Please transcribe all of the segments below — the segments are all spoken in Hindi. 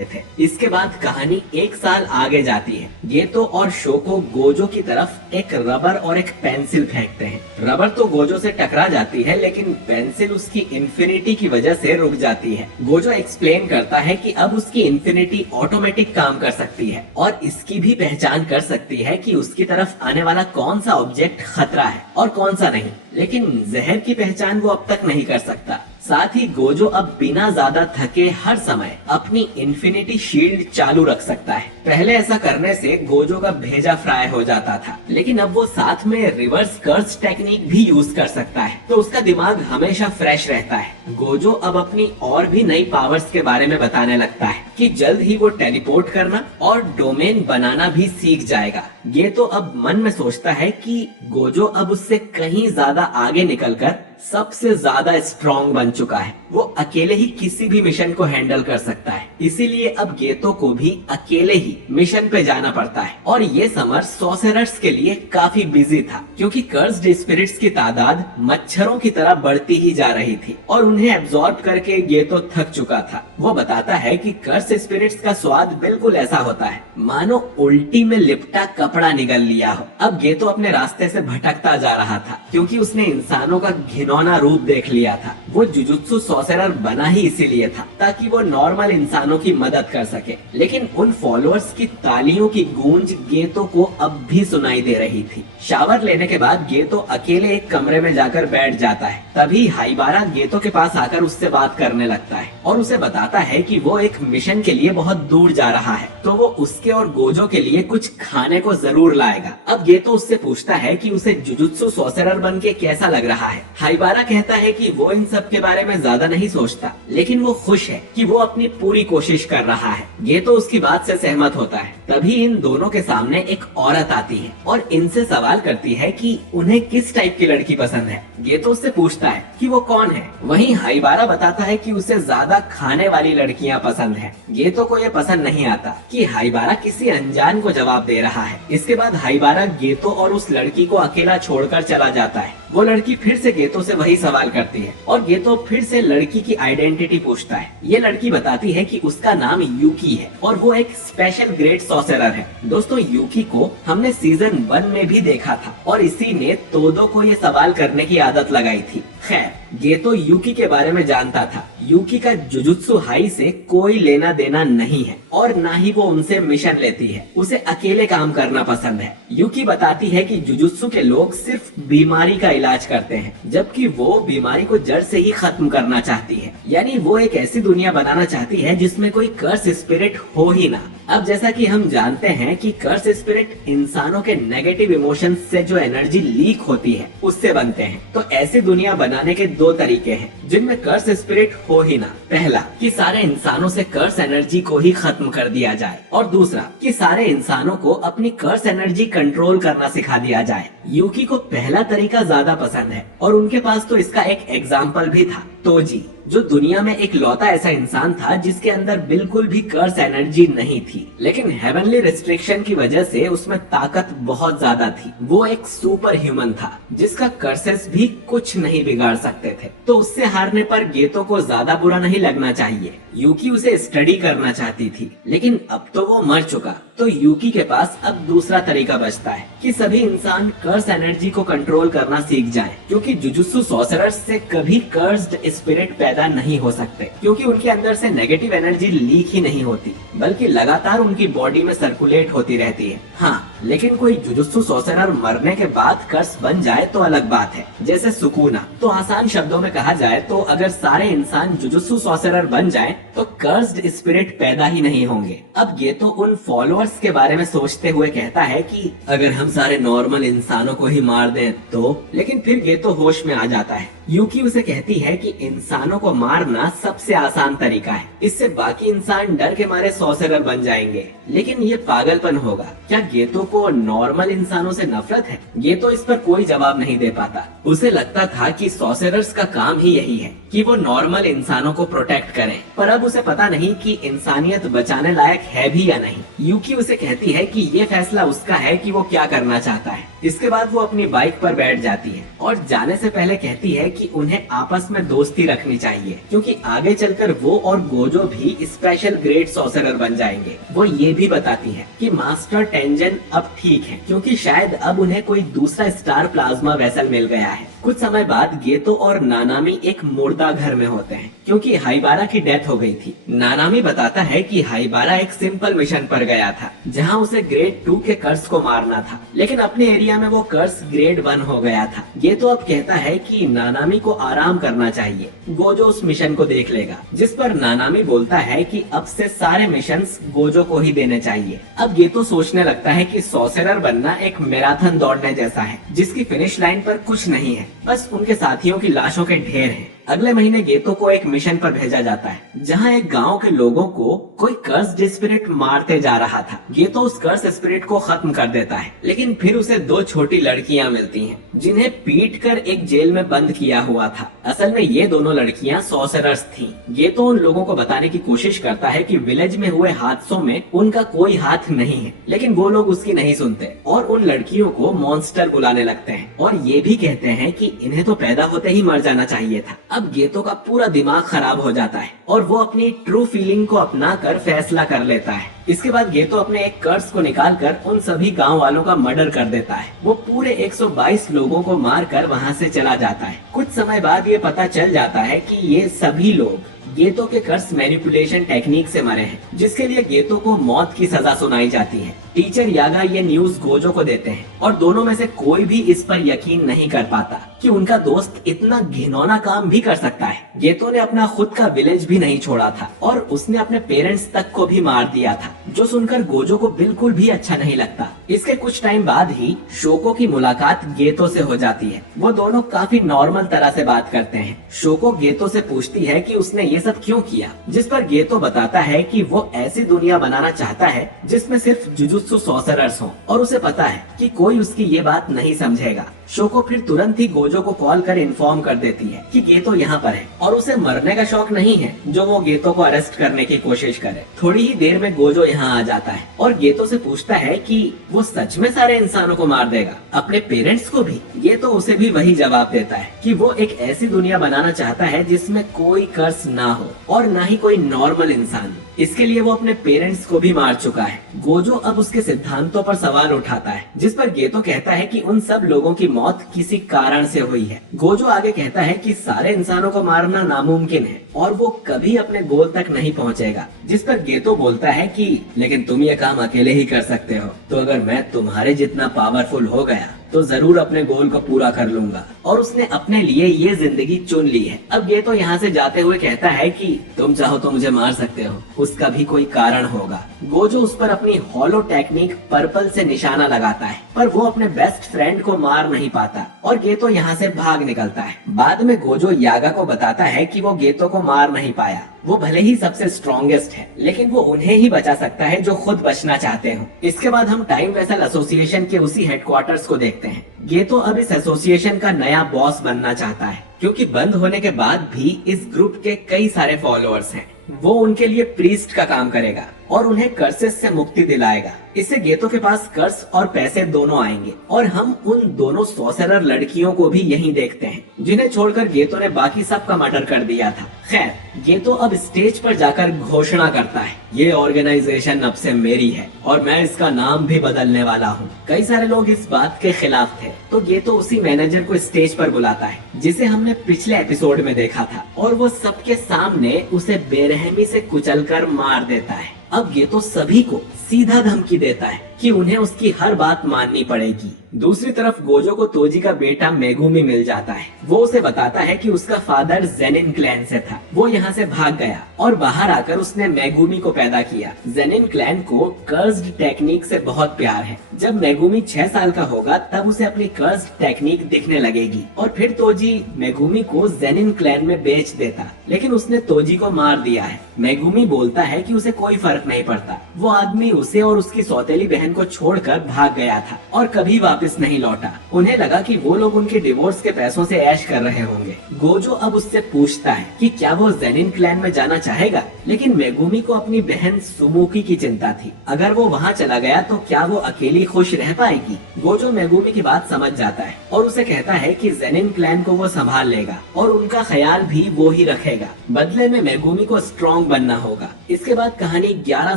थे। इसके बाद कहानी एक साल आगे जाती है। गेतो और शोको गोजो की तरफ एक रबर और एक पेंसिल फेंकते हैं। रबर तो गोजो से टकरा जाती है, लेकिन पेंसिल उसकी इन्फिनिटी की वजह से रुक जाती है। गोजो एक्सप्लेन करता है कि अब उसकी इन्फिनिटी ऑटोमेटिक काम कर सकती है और इसकी भी पहचान कर सकती है कि उसकी तरफ आने वाला कौन सा ऑब्जेक्ट खतरा है और कौन सा नहीं, लेकिन जहर की पहचान वो अब तक नहीं कर सकता। साथ ही गोजो अब बिना ज्यादा थके हर समय अपनी इन्फिनिटी शील्ड चालू रख सकता है। पहले ऐसा करने से गोजो का भेजा फ्राई हो जाता था, लेकिन अब वो साथ में रिवर्स कर्स टेक्निक भी यूज कर सकता है, तो उसका दिमाग हमेशा फ्रेश रहता है। गोजो अब अपनी और भी नई पावर्स के बारे में बताने लगता है कि जल्द ही वो टेलीपोर्ट करना और डोमेन बनाना भी सीख जाएगा। ये तो अब मन में सोचता है कि गोजो अब उससे कहीं ज्यादा आगे निकलकर सबसे ज्यादा स्ट्रॉन्ग बन चुका है। वो अकेले ही किसी भी मिशन को हैंडल कर सकता है, इसीलिए अब गेतो को भी अकेले ही मिशन पे जाना पड़ता है। और ये समर सॉर्सरर्स के लिए काफी बिजी था, क्योंकि कर्स्ड स्पिरिट्स की तादाद मच्छरों की तरह बढ़ती ही जा रही थी और उन्हें एब्जॉर्ब करके गेतो थक चुका था। वो बताता है कि कर्स स्पिरिट्स का स्वाद बिल्कुल ऐसा होता है मानो उल्टी में लिपटा कपड़ा निगल लिया हो। अब गेतो अपने रास्ते से भटकता जा रहा था, क्योंकि उसने इंसानों का घिनौना रूप देख लिया था। वो जुजुत्सु सॉर्सरर बना ही इसीलिए था ताकि वो नॉर्मल इंसानों की मदद कर सके, लेकिन उन फॉलोअर्स की तालियों की गूंज गेतो को अब भी सुनाई दे रही थी। शावर लेने के बाद गेतो अकेले एक कमरे में जाकर बैठ जाता है। तभी हाइबारा गेतो के पास आकर उससे बात करने लगता है और उसे बताता है कि वो एक मिशन के लिए बहुत दूर जा रहा है, तो वो उसके और गोजो के लिए कुछ खाने को जरूर लाएगा। अब गेतो उससे पूछता है कि उसे जुजुत्सु सॉर्सरर बन के कैसा लग रहा है। हाइबारा कहता है कि वो इन सब के बारे में ज्यादा नहीं सोचता, लेकिन वो खुश है कि वो अपनी पूरी कोशिश कर रहा है। गेतो उसकी बात से सहमत होता है। तभी इन दोनों के सामने एक औरत आती है और इनसे सवाल करती है कि उन्हें किस टाइप की लड़की पसंद है। गेतो उससे पूछता है कि वो कौन है। वहीं हाइबारा बताता है कि उसे ज्यादा खाने वाली लड़कियां पसंद है। गेतो को ये पसंद नहीं आता कि हाइबारा किसी अनजान को जवाब दे रहा है। इसके बाद हाइबारा गेतो और उस लड़की को अकेला छोड़कर चला जाता है। वो लड़की फिर से गेतो से वही सवाल करती है और गेतो फिर से लड़की की आइडेंटिटी पूछता है। ये लड़की बताती है कि उसका नाम यूकी है और वो एक स्पेशल ग्रेट सॉर्सरर है। दोस्तों, यूकी को हमने सीजन 1 में भी देखा था और इसी ने तोदो को ये सवाल करने की आदत लगाई थी। खैर, गेतो यूकी के बारे में जानता था। यूकी का जुजुत्सु हाई से कोई लेना देना नहीं है और ना ही वो उनसे मिशन लेती है। उसे अकेले काम करना पसंद है। यूकी बताती है कि जुजुत्सु के लोग सिर्फ बीमारी का इलाज करते हैं, जबकि वो बीमारी को जड़ से ही खत्म करना चाहती है। यानी वो एक ऐसी दुनिया बनाना चाहती है जिसमें कोई कर्स स्पिरिट हो ही ना। अब जैसा कि हम जानते हैं कि कर्स स्पिरिट इंसानों के नेगेटिव इमोशंस से जो एनर्जी लीक होती है उससे बनते हैं। तो ऐसी दुनिया बनाने के दो तरीके हैं जिनमें कर्स स्पिरिट हो ही ना। पहला, कि सारे इंसानों से कर्स एनर्जी को ही खत्म कर दिया जाए, और दूसरा कि सारे इंसानों को अपनी कर्स एनर्जी कंट्रोल करना सिखा दिया जाए। यूकी को पहला तरीका ज्यादा पसंद है और उनके पास तो इसका एक एग्जाम्पल भी था, तोजी, जो दुनिया में एक लौता ऐसा इंसान था जिसके अंदर बिल्कुल भी कर्स एनर्जी नहीं थी, लेकिन हेवनली रिस्ट्रिक्शन की वजह से उसमें ताकत बहुत ज्यादा थी। वो एक सुपर ह्यूमन था जिसका कर्सेस भी कुछ नहीं बिगाड़ सकते थे। तो उससे हारने पर गेतो को ज्यादा बुरा नहीं लगना चाहिए। यूकी उसे स्टडी करना चाहती थी, लेकिन अब तो वो मर चुका। तो यूकी के पास अब दूसरा तरीका बचता है कि सभी इंसान कर्स एनर्जी को कंट्रोल करना सीख जाएं, क्योंकि जुजुत्सु सॉर्सरर्स से कभी कर्स्ड स्पिरिट पैदा नहीं हो सकते, क्योंकि उनके अंदर से नेगेटिव एनर्जी लीक ही नहीं होती, बल्कि लगातार उनकी बॉडी में सर्कुलेट होती रहती है। हाँ, लेकिन कोई जुजुत्सु सॉर्सरर मरने के बाद कर्स बन जाए तो अलग बात है, जैसे सुकूना। तो आसान शब्दों में कहा जाए तो अगर सारे इंसान जुजुत्सु सॉर्सरर बन जाएं, तो कर्स्ड स्पिरिट पैदा ही नहीं होंगे। अब ये तो उन फॉलोअर्स के बारे में सोचते हुए कहता है कि अगर हम सारे नॉर्मल इंसानों को ही मार दें तो, लेकिन फिर ये तो होश में आ जाता है। यूकी उसे कहती है कि इंसानों को मारना सबसे आसान तरीका है, इससे बाकी इंसान डर के मारे सॉर्सरर बन जाएंगे। लेकिन ये पागलपन होगा। क्या गेतो को नॉर्मल इंसानों से नफरत है? गेतो इस पर कोई जवाब नहीं दे पाता। उसे लगता था कि सॉर्सरर्स का काम ही यही है कि वो नॉर्मल इंसानों को प्रोटेक्ट करें, पर अब उसे पता नहीं कि इंसानियत बचाने लायक है भी या नहीं। यूकी उसे कहती है कि ये फैसला उसका है कि वो क्या करना चाहता है। इसके बाद वो अपनी बाइक पर बैठ जाती है और जाने से पहले कहती है कि उन्हें आपस में दोस्ती रखनी चाहिए, क्योंकि आगे चलकर वो और गोजो भी स्पेशल ग्रेड सॉर्सरर बन जाएंगे। वो ये भी बताती है कि मास्टर टेंजन अब ठीक है, क्योंकि शायद अब उन्हें कोई दूसरा स्टार प्लाज्मा वेसल मिल गया है। कुछ समय बाद गेतो और नानामी एक मुर्दा घर में होते हैं, क्योंकि हाइबारा की डेथ हो गई थी। नानामी बताता है कि हाइबारा एक सिंपल मिशन पर गया था, जहां उसे ग्रेड 2 के कर्स को मारना था, लेकिन अपने एरिया में वो कर्स ग्रेड 1 हो गया था। गेतो अब कहता है कि नानामी को आराम करना चाहिए, गोजो उस मिशन को देख लेगा, जिस पर नानामी बोलता है कि अब से सारे मिशंस गोजो को ही देने चाहिए। अब गेतो सोचने लगता है कि सॉर्सरर बनना एक मैराथन दौड़ने जैसा है, जिसकी फिनिश लाइन पर कुछ नहीं है, बस उनके साथियों की लाशों के ढेर हैं। अगले महीने गेतो को एक मिशन पर भेजा जाता है, जहां एक गांव के लोगों को कोई कर्स्ड स्पिरिट मारते जा रहा था। गेतो उस कर्स स्पिरिट को खत्म कर देता है, लेकिन फिर उसे 2 छोटी लड़कियां मिलती हैं, जिन्हें पीट कर एक जेल में बंद किया हुआ था। असल में ये दोनों लड़कियां सॉर्सरर्स थीं। गेतो उन लोगों को बताने की कोशिश करता है कि विलेज में हुए हादसों में उनका कोई हाथ नहीं है, लेकिन वो लोग उसकी नहीं सुनते और उन लड़कियों को मॉन्स्टर बुलाने लगते हैं और ये भी कहते हैं कि इन्हें तो पैदा होते ही मर जाना चाहिए था। अब गेतो का पूरा दिमाग खराब हो जाता है और वो अपनी ट्रू फीलिंग को अपनाकर फैसला कर लेता है। इसके बाद गेतो अपने एक कर्स को निकालकर उन सभी गांव वालों का मर्डर कर देता है। वो पूरे 122 लोगों को मारकर वहां से चला जाता है। कुछ समय बाद ये पता चल जाता है कि ये सभी लोग गेतो के कर्स मैनिपुलेशन टेक्निक से मरे हैं, जिसके लिए गेतो को मौत की सजा सुनाई जाती है। टीचर यागा ये न्यूज गोजो को देते हैं और दोनों में से कोई भी इस पर यकीन नहीं कर पाता कि उनका दोस्त इतना घिनौना काम भी कर सकता है। गेतो ने अपना खुद का विलेज भी नहीं छोड़ा था और उसने अपने पेरेंट्स तक को भी मार दिया था, जो सुनकर गोजो को बिल्कुल भी अच्छा नहीं लगता। इसके कुछ टाइम बाद ही शोको की मुलाकात गेतो से हो जाती है। वो दोनों काफी नॉर्मल तरह से बात करते हैं। शोको गेतो से पूछती है कि उसने ये सब क्यों किया, जिस पर गेतो बताता है कि वो ऐसी दुनिया बनाना चाहता है जिसमें सिर्फ जुजुत्सु सॉर्सरर्स हों और उसे पता है कि कोई उसकी ये बात नहीं समझेगा। शोको फिर तुरंत ही गोजो को कॉल कर इन्फॉर्म कर देती है कि गेतो यहाँ पर है और उसे मरने का शौक नहीं है, जो वो गेतो को अरेस्ट करने की कोशिश करे। थोड़ी ही देर में गोजो यहाँ आ जाता है और गेतो से पूछता है कि वो सच में सारे इंसानों को मार देगा, अपने पेरेंट्स को भी। गेतो उसे भी वही जवाब देता है कि वो एक ऐसी दुनिया बनाना चाहता है जिसमें कोई कर्स ना हो और ना ही कोई नॉर्मल इंसान। इसके लिए वो अपने पेरेंट्स को भी मार चुका है। गोजो अब उसके सिद्धांतों पर सवाल उठाता है, जिस पर गेतो कहता है कि उन सब लोगों की मौत किसी कारण से हुई है। गोजो आगे कहता है कि सारे इंसानों को मारना नामुमकिन है और वो कभी अपने गोल तक नहीं पहुंचेगा, जिस पर गेतो बोलता है कि लेकिन तुम ये काम अकेले ही कर सकते हो, तो अगर मैं तुम्हारे जितना पावरफुल हो गया तो जरूर अपने गोल को पूरा कर लूंगा। और उसने अपने लिए ये जिंदगी चुन ली है। अब गेतो यहाँ से जाते हुए कहता है कि तुम चाहो तो मुझे मार सकते हो, उसका भी कोई कारण होगा। गोजो उस पर अपनी हॉलो टेक्निक पर्पल से निशाना लगाता है, पर वो अपने बेस्ट फ्रेंड को मार नहीं पाता और गेतो यहाँ से भाग निकलता है। बाद में गोजो यागा को बताता है कि वो गेतो को मार नहीं पाया। वो भले ही सबसे स्ट्रॉन्गेस्ट है, लेकिन वो उन्हें ही बचा सकता है जो खुद बचना चाहते हो। इसके बाद हम टाइम वेसल एसोसिएशन के उसी हेडक्वार्टर्स को देखते हैं। गेतो अब इस एसोसिएशन का नया बॉस बनना चाहता है, क्योंकि बंद होने के बाद भी इस ग्रुप के कई सारे फॉलोअर्स हैं। वो उनके लिए प्रीस्ट का काम करेगा और उन्हें कर्सेस से मुक्ति दिलाएगा। इससे गेतो के पास कर्स और पैसे दोनों आएंगे और हम उन दोनों सॉर्सरर लड़कियों को भी यहीं देखते हैं, जिन्हें छोड़कर गेतो ने बाकी सब का मर्डर कर दिया था। खैर, गेतो अब स्टेज पर जाकर घोषणा करता है, ये ऑर्गेनाइजेशन अब से मेरी है और मैं इसका नाम भी बदलने वाला हूँ। कई सारे लोग इस बात के खिलाफ थे, तो गेतो उसी मैनेजर को स्टेज पर बुलाता है, जिसे हमने पिछले एपिसोड में देखा था, और वो सबके सामने उसे बेरहमी से कुचलकर मार देता है। अब गेतो सभी को सीधा धमकी देता है कि उन्हें उसकी हर बात माननी पड़ेगी। दूसरी तरफ गोजो को तोजी का बेटा मेगुमी मिल जाता है। वो उसे बताता है कि उसका फादर जेनिन क्लैन से था। वो यहाँ से भाग गया और बाहर आकर उसने मेगुमी को पैदा किया। जेनिन क्लैन को कर्स्ड टेक्निक से बहुत प्यार है। जब मेगुमी 6 साल का होगा तब उसे अपनी कर्स्ड टेक्निक दिखने लगेगी और फिर तोजी मेगुमी को जेनिन क्लैन में बेच देता, लेकिन उसने तोजी को मार दिया है। मेगुमी बोलता है कि उसे कोई फर्क नहीं पड़ता। वो आदमी उसे और उसकी सौतेली बहन को छोड़कर भाग गया था और कभी वापस नहीं लौटा। उन्हें लगा कि वो लोग उनके डिवोर्स के पैसों से ऐश कर रहे होंगे। गोजो अब उससे पूछता है कि क्या वो जेनिन क्लैन में जाना चाहेगा, लेकिन मेगुमी को अपनी बहन सुमुकी की चिंता थी। अगर वो वहाँ चला गया तो क्या वो अकेली खुश रह पाएगी। गोजो मेगुमी की बात समझ जाता है और उसे कहता है कि जेनिन क्लैन को वो संभाल लेगा और उनका ख्याल भी वो ही रखेगा। बदले में मेगुमी को स्ट्रॉन्ग बनना होगा। इसके बाद कहानी 11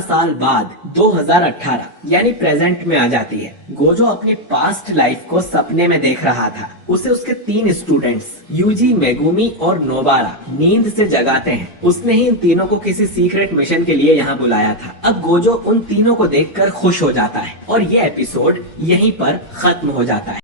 साल बाद 2018 यानी प्रेजेंट में आ जाती है। गोजो अपनी पास्ट लाइफ को सपने में देख रहा था। उसे उसके 3 स्टूडेंट्स यूजी, मेगुमी और नोबारा नींद से जगाते हैं। उसने ही इन तीनों को किसी सीक्रेट मिशन के लिए यहाँ बुलाया था। अब गोजो उन तीनों को देखकर खुश हो जाता है और ये एपिसोड यहीं पर खत्म हो जाता है।